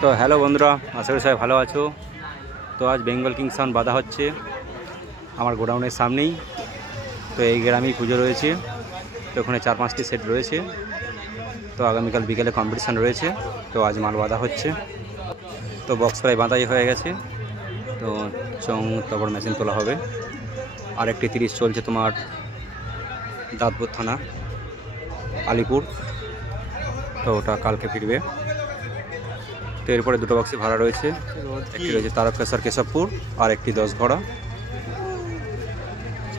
তো হ্যালো বন্ধুরা, আশা করি সবাই ভালো আছো। তো আজ বেঙ্গল কিং সাউন্ড বাঁধা হচ্ছে আমার গোডাউনের সামনেই। তো এই গ্রামেই পুজো রয়েছে। তো ওখানে 4-5টি সেট রয়েছে। তো আগামীকাল বিকেলে কম্পিটিশান রয়েছে। তো আজ মাল বাঁধা হচ্ছে। তো বক্স প্রায় বাঁধাই হয়ে গেছে। তো চং তারপর মেশিন তোলা হবে। আরেকটি 30 চলছে তোমার দাঁতপুর থানা আলিপুর। তো ওটা কালকে ফিরবে। তো এরপরে দুটো বক্সে ভাড়া রয়েছে। একটি রয়েছে তারকেশ্বর কেশবপুর আর একটি 10 ঘড়া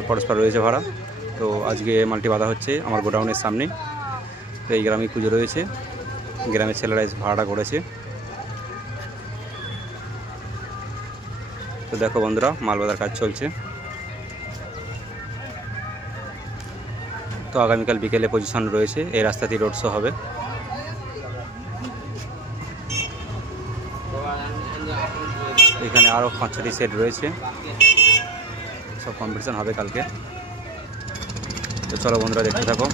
পরস্পর রয়েছে ভাড়া। তো আজকে মালটি বাঁধা হচ্ছে আমার গোডাউনের সামনে। তো এই গ্রামে পুজো রয়েছে, গ্রামের ছেলেরা ভাড়াটা করেছে। তো দেখো বন্ধুরা, মাল বাঁধার কাজ চলছে। তো আগামীকাল বিকেলে পজিশন রয়েছে, এই রাস্তাতেই রোড শো হবে। এখানে আরও 5-6টি সেট রয়েছে, সব কম্পিটিশন হবে কালকে। তো চলো বন্ধুরা, দেখতে থাকো।